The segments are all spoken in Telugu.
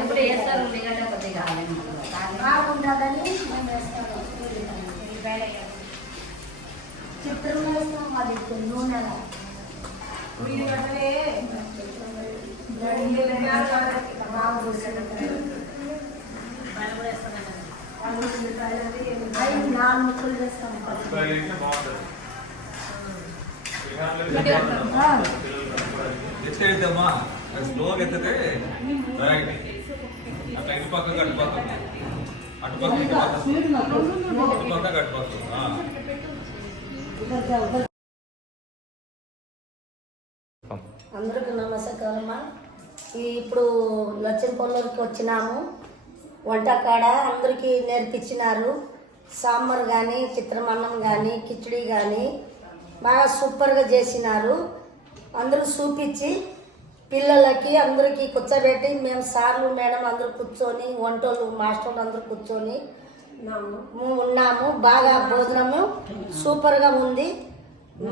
ఇప్పుడు వేస్తారు ఉల్లిగడ్డ కొద్దిగా బాగుంటుందని మేము వేస్తాము. చిత్రం వేస్తాం అది నూనె నాలుగు ముక్కలు వేస్తాం. ఎత్తేద్దామా స్లోగా ఎత్తితే అట్లా ఇటు పక్క అటుపక్క అటుపక్క అందరికీ నమస్కారమ్మా. ఇప్పుడు లచ్చంపల్లూరుకి వచ్చినాము. వంటకాడ అందరికీ నేర్పించినారు. సాంబార్ కానీ చిత్రమన్నం కానీ కిచిడి కానీ బాగా సూపర్గా చేసినారు. అందరూ చూపించి పిల్లలకి అందరికీ కూర్చోబెట్టి మేము సార్లు మేడం అందరూ కూర్చొని వంటలు మాస్టర్లు అందరూ కూర్చొని ఉన్నాము. బాగా భోజనము సూపర్గా ఉంది.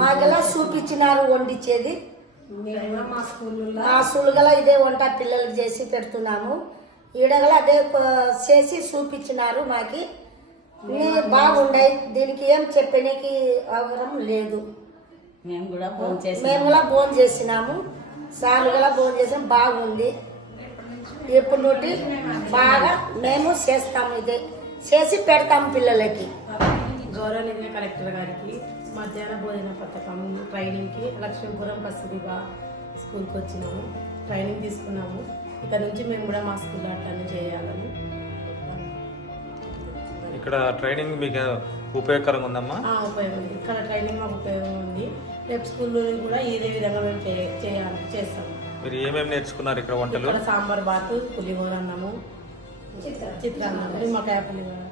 మాకెలా చూపించినారు వండించేది. మా స్కూల్గల ఇదే వంట పిల్లలకి చేసి పెడుతున్నాము. ఈడగల అదే చేసి చూపించినారు. మాకి బాగుండాయి. దీనికి ఏం చెప్పడానికి అవసరం లేదు. మేము కూడా భోజనం చేసినాము. సార్లు గల భోజనం చేసాం. బాగుంది. ఎప్పుడు నుండి బాగా మేము చేస్తాము. ఇదే చేసి పెడతాము పిల్లలకి. గౌరవనీయ కలెక్టర్ గారికి మధ్యాహ్న భోజన పథకం ట్రైనింగ్కి లక్ష్మీపురం కస్తూరిబా స్కూల్కి వచ్చినాము. ట్రైనింగ్ తీసుకున్నాము. ఇక్కడ నుంచి మేము కూడా మా స్కూల్లో అట్లనే చేయాలని. ఇక్కడ ట్రైనింగ్ మీకు ఉపయోగకరంగా ఉందమ్మా? ఉపయోగం ఉంది. ఇక్కడ ట్రైనింగ్ మాకు ఉపయోగం ఉంది. రేపు స్కూల్లో కూడా ఇదే విధంగా మేము చేస్తాము. మీరు ఏమేమి నేర్చుకున్నారు ఇక్కడ వంటలు? ఇక్కడ సాంబార్ బాతు, పులిహోర అన్నము, చిత్రాన్నం, నిమ్మకాయ పులిహోర.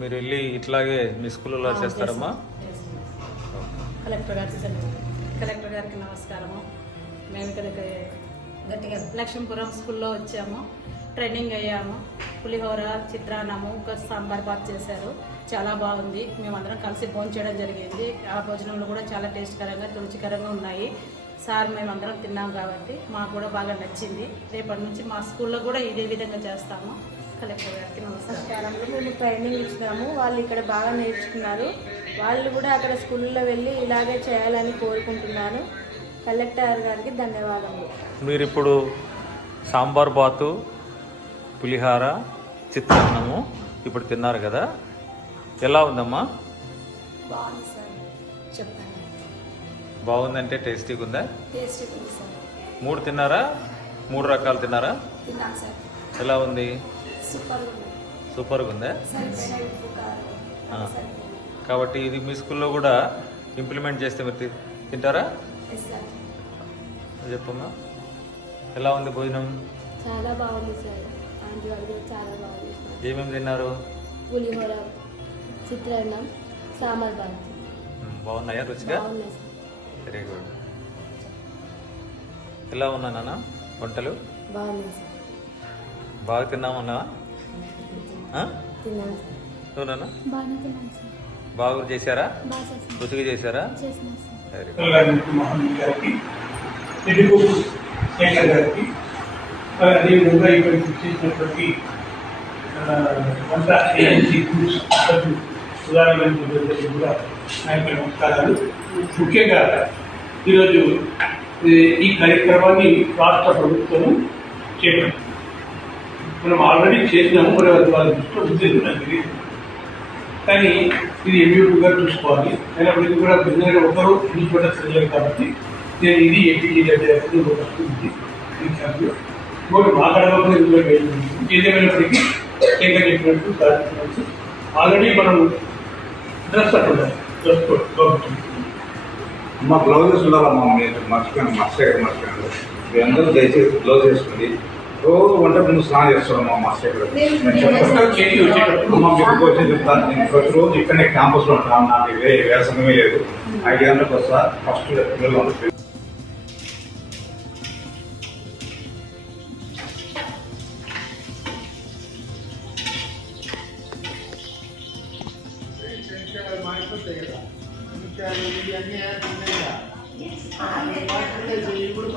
మీరు వెళ్ళి ఇట్లాగే మీ స్కూల్లో చేస్తారమ్మా? కలెక్టర్ గారికి నమస్కారము. మేము ఇక్కడ గట్టిగా లక్ష్మీపురం స్కూల్లో వచ్చాము. ట్రైనింగ్ అయ్యాము. పులిహోర, చిత్రాన్నము, ఇంకా సాంబార్ బాత్ చేశారు. చాలా బాగుంది. మేమందరం కలిసి భోజనం చేయడం జరిగింది. ఆ భోజనంలో కూడా చాలా టేస్ట్కరంగా రుచికరంగా ఉన్నాయి. సార్ మేమందరం తిన్నాం కాబట్టి మాకు కూడా బాగా నచ్చింది. రేపటి నుంచి మా స్కూల్లో కూడా ఇదే విధంగా చేస్తాము. కలెక్టర్ గారికి నమస్కారం. మేము ట్రైనింగ్ ఇచ్చినాము. వాళ్ళు ఇక్కడ బాగా నేర్చుకున్నారు. వాళ్ళు కూడా అక్కడ స్కూల్లో వెళ్ళి ఇలాగే చేయాలని కోరుకుంటున్నాను. కలెక్టర్ గారికి ధన్యవాదాలు. మీరు ఇప్పుడు సాంబార్ బాతు, పులిహార, చిత్రాన్నము ఇప్పుడు తిన్నారు కదా, ఎలా ఉందమ్మా? బాగుంది సార్. చెప్పండి. బాగుందంటే టేస్టీగా ఉందా? టేస్టీగా ఉంది సార్. 3 తిన్నారా? 3 రకాలు తిన్నారా? తిన్నాను సార్. ఎలా ఉంది? సూపర్గా ఉందా? కాబట్టి ఇది మీ స్కూల్లో కూడా ఇంప్లిమెంట్ చేస్తే మీరు తింటారా? చెప్పమ్మా, ఎలా ఉంది భోజనం? చాలా బాగుంది సార్. ఆంటీ వాళ్ళు చాలా బాగుంది. ఏమేమి తిన్నారు? పులిహోర, చిత్రాన్నం, సాంబార్ బాత్. బాగున్నాయా రుచిగా? Very good. ఎలా ఉన్నా నాన్న వంటలు? బాగున్నాయి సార్. బాగా తిన్నామన్నావా? తిన్నాను. నువ్వు నాన్న? బాగానే తిన్నాను సార్. బాగా చేశారా? బాగా చేశాను. రుచిగా చేశారా? చేసినాను సార్. Very good. అదేవిధంగా ఇక్కడ చేసినటువంటి వంట ఉదాహరణకి కూడా ఆయనకు నమస్కారాలు. ముఖ్యంగా ఈరోజు ఈ కార్యక్రమాన్ని రాష్ట్ర ప్రభుత్వం చేపట్టింది. మనం ఆల్రెడీ చేసినాము. మరి వాళ్ళ దృష్టిలో ఉంది నాకు తెలియదు. కానీ ఇది ఎంయూగా చూసుకోవాలి. అయినప్పటికీ కూడా బిజినెస్ ఒకరు ఎన్ని చోట తెలియదు కాబట్టి నేను ఇది ఏపీ వస్తుంది ఈ క్యాంపులో ఇంకోటి మాట్లాడకపోతే ఇందులో ఏదేమైనప్పటికీ ఇంకా చెప్పినట్టు కార్యక్రమాలు ఆల్రెడీ మనం డ్రెస్ అట్టుండాలి. డ్రెస్ కోడ్ గవర్నమెంట్ మా బ్లౌజెస్ ఉండాలమ్మా. మీరు మర్చిపోయాను. మీ అందరూ దయచేసి బ్లౌజ్ వేసుకోండి. రోజు వంట ముందు స్నానం చేస్తున్నాం. మా మీకు వచ్చి చెప్తాను. నేను ప్రతిరోజు ఇక్కడనే క్యాంపస్లో ఉంటాను. నాకు వేరే సంగమే లేదు. 5 గంటలకు వస్తా ఫస్ట్ పిల్లలు ఇప్పుడు